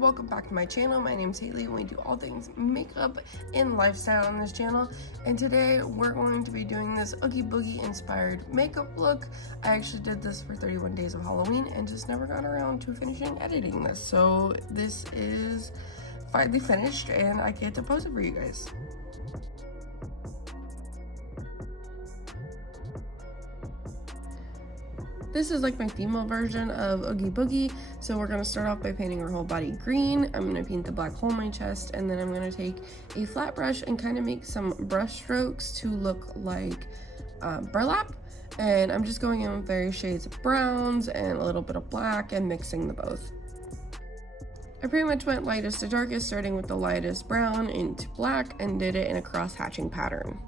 welcome back to my channel. My name is Haley and we do all things makeup and lifestyle on this channel. And today we're going to be doing this Oogie Boogie inspired makeup look. I actually did this for 31 days of Halloween and just never got around to finishing editing this. So this is finally finished and I get to post it for you guys. This is like my female version of Oogie Boogie. So we're gonna start off by painting her whole body green. I'm gonna paint the black hole in my chest, and then I'm gonna take a flat brush and kind of make some brush strokes to look like burlap. And I'm just going in with various shades of browns and a little bit of black and mixing the both. I pretty much went lightest to darkest, starting with the lightest brown into black, and did it in a cross-hatching pattern.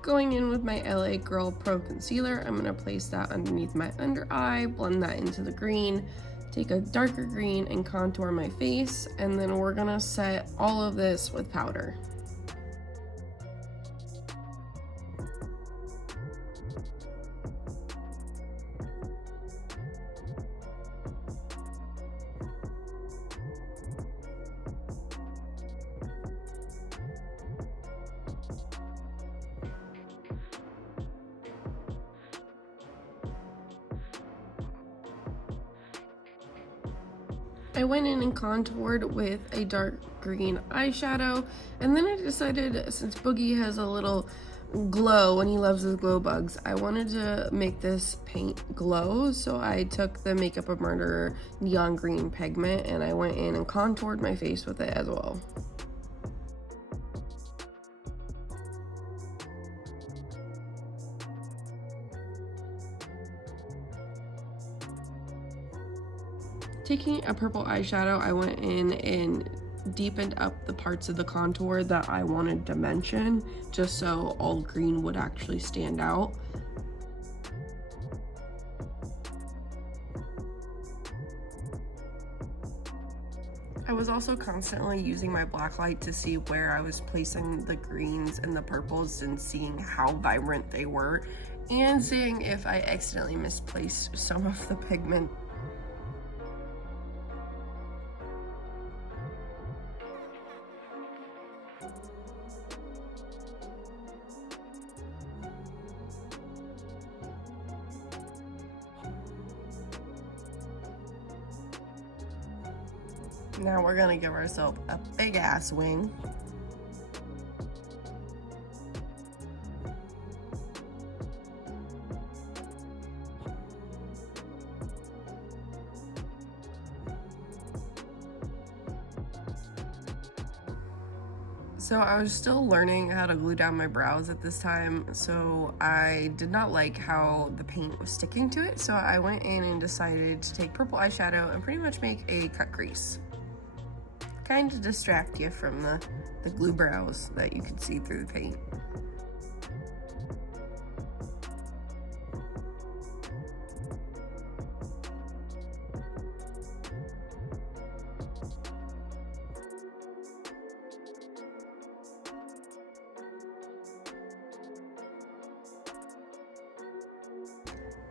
Going in with my LA Girl Pro Concealer, I'm going to place that underneath my under eye, blend that into the green, take a darker green and contour my face, and then we're going to set all of this with powder. I went in and contoured with a dark green eyeshadow, and then I decided, since Boogie has a little glow and he loves his glow bugs, I wanted to make this paint glow. So I took the Makeup of Murderer neon green pigment and I went in and contoured my face with it as well. Taking a purple eyeshadow, I went in and deepened up the parts of the contour that I wanted to mention, just so all green would actually stand out. I was also constantly using my black light to see where I was placing the greens and the purples and seeing how vibrant they were, and seeing if I accidentally misplaced some of the pigment. Now we're gonna give ourselves a big ass wing. So I was still learning how to glue down my brows at this time, so I did not like how the paint was sticking to it, so I went in and decided to take purple eyeshadow and pretty much make a cut crease. Kind of distract you from the glue brows that you can see through the paint.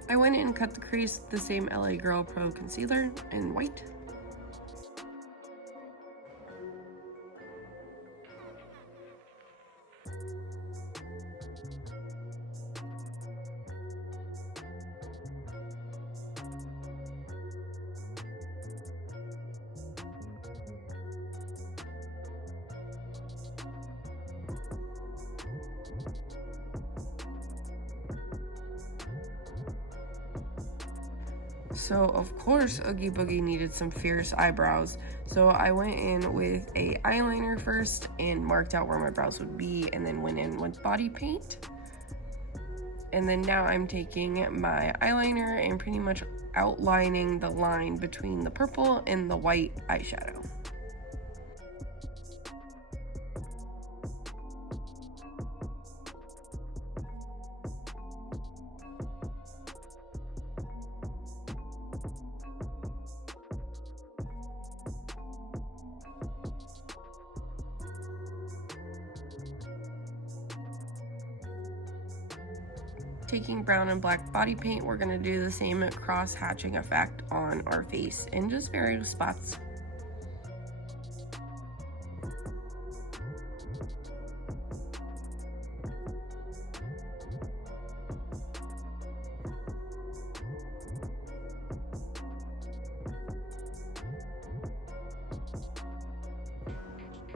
I went in and cut the crease with the same LA Girl Pro Concealer in white. So of course Oogie Boogie needed some fierce eyebrows, so I went in with a eyeliner first and marked out where my brows would be, and then went in with body paint. And then now I'm taking my eyeliner and pretty much outlining the line between the purple and the white eyeshadow. Taking brown and black body paint, we're going to do the same cross-hatching effect on our face in just various spots.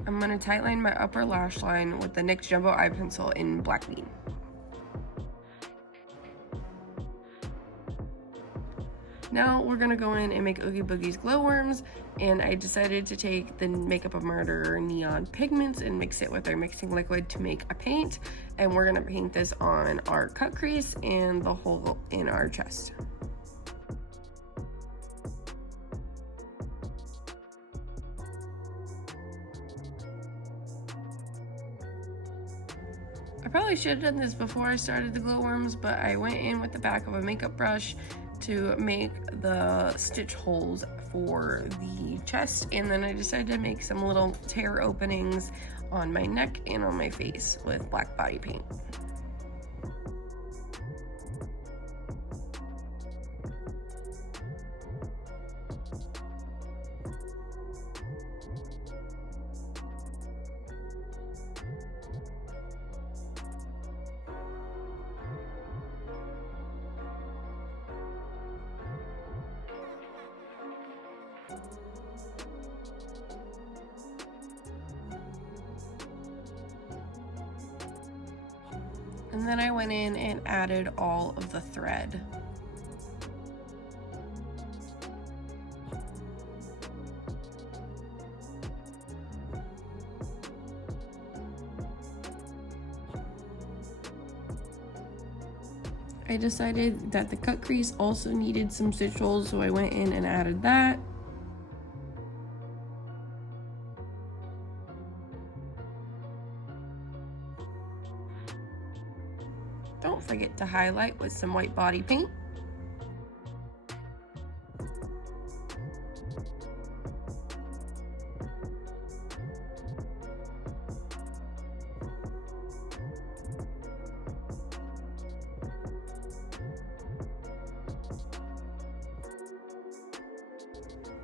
I'm going to tightline my upper lash line with the NYX Jumbo Eye Pencil in Black Bean. Now we're going to go in and make Oogie Boogie's glowworms, and I decided to take the Makeup of Murder Neon Pigments and mix it with our mixing liquid to make a paint, and we're going to paint this on our cut crease and the hole in our chest. I probably should have done this before I started the glowworms, but I went in with the back of a makeup brush to make the stitch holes for the chest, and then I decided to make some little tear openings on my neck and on my face with black body paint. And then I went in and added all of the thread. I decided that the cut crease also needed some stitch holes, so I went in and added that. Don't forget to highlight with some white body paint.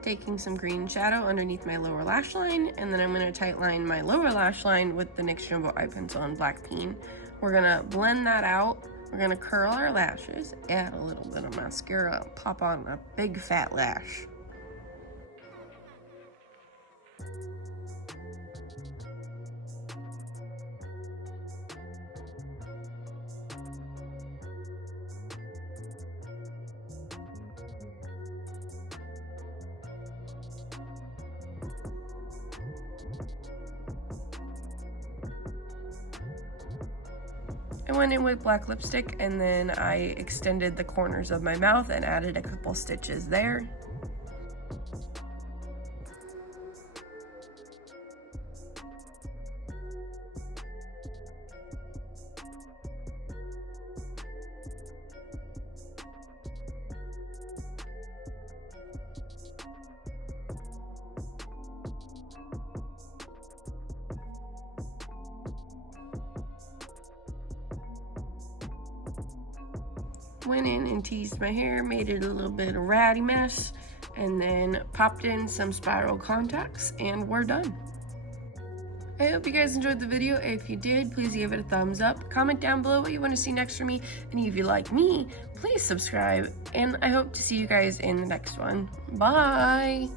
Taking some green shadow underneath my lower lash line, and then I'm going to tightline my lower lash line with the NYX Jumbo Eye Pencil in Black Bean. We're going to blend that out. We're going to curl our lashes, add a little bit of mascara, pop on a big fat lash. I went in with black lipstick, and then I extended the corners of my mouth and added a couple stitches there. Went in and teased my hair, made it a little bit of ratty mess, and then popped in some spiral contacts, and we're done. I hope you guys enjoyed the video. If you did, please give it a thumbs up. Comment down below what you want to see next from me, and if you like me, please subscribe, and I hope to see you guys in the next one. Bye!